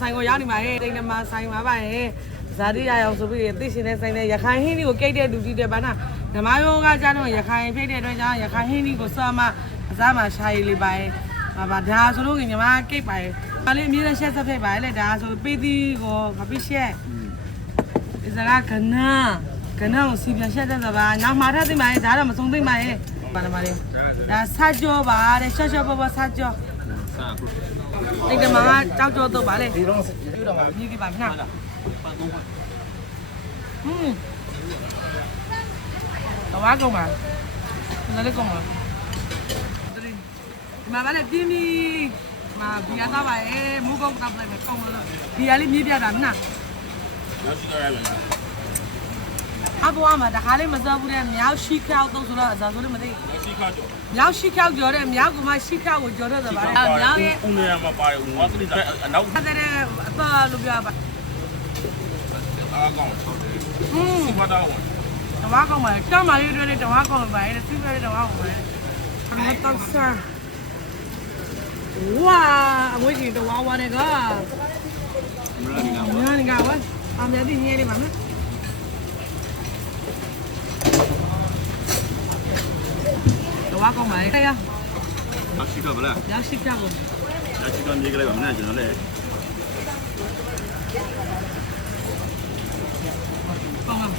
ဆိုင်ကိုရောက်နေပါရဲ့တိတ်တမဆိုင်ပါပါရဲ့ဇာတိရအောင်ဆိုပြီးသိရှင်တဲ့ဆိုင်တဲ့ရခိုင်ဟင်းဒီကိုကိတ်တဲ့လူကြီးတဲ့ပါနာဓမ္မယောကကြတော့ရခိုင်ဖြစ်တဲ့အတွက်ကြောင့်ရခိုင်ဟင်းဒီကိုစောမအစားမှာရှာရည်လေးပါရဲ့ပါပါဒါဆိုလို့ညီမကိတ်ပါရဲ့ပါလေးအမြဲတမ်းရှက်ဆက်ဖြစ်ပါရဲ့လေဒါဆိုပေးသီးကိုငါပြရှက်ဒီစကားကနန်းကနန်းကိုစီပြန်ရှက်တဲ့စပါးနောက်မှာထားသိမှာရဲ့ဒါတော့မစုံသိမှာရဲ့ပါလာပါလေဒါဆာကြောပါတဲ့ရှော့ရှော့ပေါ်ပေါ်ဆာကြော တိတ်တမကကြောက်ကြောတော့ပါလေဒီတော့ပြတော့မှာမြည်ကြပါမနာဟွန်းတော့ကောင်ပါဒါလည်းကောင်ပါဒီမှာပါလေပြင်းပြီးမှာဘီယာတော့ပါရဲ့မူကောင်တော့လည်းကောင်လို့ဘီယာလေးမြည်ပြတာမနာ အဘွားမှာတခါလေးမစောဘူးတဲ့မြောက်ရှိခောက်တော့ဆိုတော့အစားဆိုလို့မသိရှိခါကြောမြောက်ရှိခောက်ကြော်တဲ့မြောက်ကမှရှိခောက်ကိုကြော်တော့ဆိုပါလေမြောက်ရဲ့ဦးနေရမှာပါတယ်ငါသတိအနောက်အဲ့တဲ့အတော်လို့ပြောပါအားကောင်းဟွန်းရှိခါတော့တဝါကောင်ပါကမ်းမာလေးတွေတဝါကောင်ပါလေစီးပဲတဝါကောင်ပါလေခဏတော့ဆာဝါအမွေးကြီးတဝါဝါနဲ့ကညာနေကဝါအမေဒီညနေပါမယ် ဝါကောင်ပါလေခရရှိခါဗလားရောက်ရှိခောက်ကိုရှိခါမြေကလေးပါမနဲ့ကျွန်တော်လည်းကောင်းလား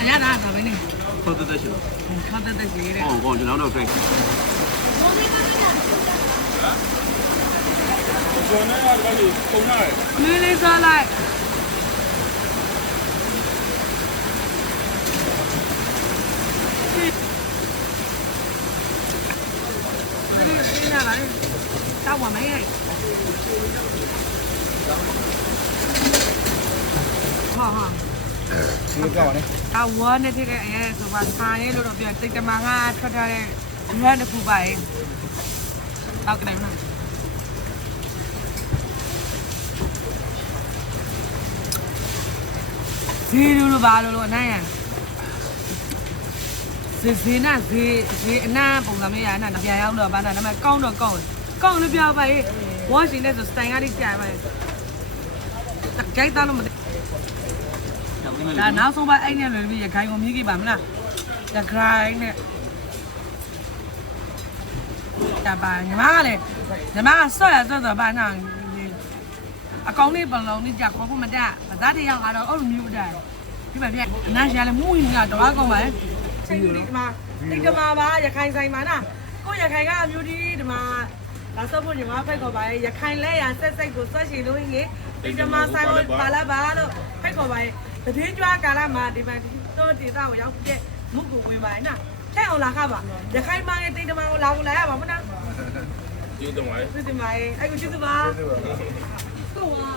အရတာဒါပဲနေဟုတ်တဲ့ရှိခါတဲ့တဲ့ကြီးတဲ့ဟုတ်ကောကျွန်တော်တို့တွေ့ကျွန်တော်ကလည်းပုံနာတယ်မင်းလေးစားလိုက်ဒီ လိုပြနေလာတယ်တောက်ပါမယ်ဟဲ့ဟာဟာဒီကောင်းနေအဝါနဲ့တဲ့အဲဆိုပါဆိုင်ရဲလို့တော့ပြောတိတ်တမငါထွက်ထားတဲ့ရွက်တစ်ခုပါရဲ့တောက်ကတယ်မလားဇီလိုလိုပါလို့လို့အနိုင်ရ ဇီဇီနာဇီဇီအနာပုံစံမျိုးရနာပြန်ရောက်တော့ဘာနာနာမကောင်းတော့ကောင်းကောင်းလို့ပြောပါရဲ့ဝါရှင်နဲ့ဆိုစတိုင်ကားလေးကြာပါရဲ့ကြိုက်တာလို့မသိဒါနောက်ဆုံးပါအဲ့နဲ့လွယ်ပြီးရခိုင်ကိုမြည်ကြည့်ပါမလားရခိုင်နဲ့ဒါပါညီမကလည်းညီမကဆော့ရဆော့တော့ဘာနာအကောင်လေးပလုံးလေးကြာခေါ်ဖို့မတတ်ဗသားတယောက်ကတော့အဲ့လိုမျိုးတယ်ဒီမှာပြအနာရှာလည်းမှုဝင်ကတော့ကောင်းပါ လေချိန်ဒီမှာတိတ်ကမာပါရခိုင်ဆိုင်ပါနာကိုရခိုင်ကအမျိုးဒီဒီမှာဒါဆိုဖို့ညီမဖိတ်ခေါ်ပါရဲ့ရခိုင်လဲရဆက်စိတ်ကိုဆွတ်ရှိလို့ရင်းတိတ်ကမာဆိုင်ကိုပါလာပါလို့ဖိတ်ခေါ်ပါရဲ့တတိကြွားကာလမှာဒီမှာတော့ဒေတာကိုရောက်ပြက်မှုကိုဝင်ပါရဲ့နာထဲအောင်လာခပါရခိုင်မရဲ့တိတ်ကမာကိုလာကိုလာရပါမနာကျေးဇူးပါတယ်ပြစ်တင်ပါရဲ့အဲ့ကိုချစ်သူပါဟုတ်ပါ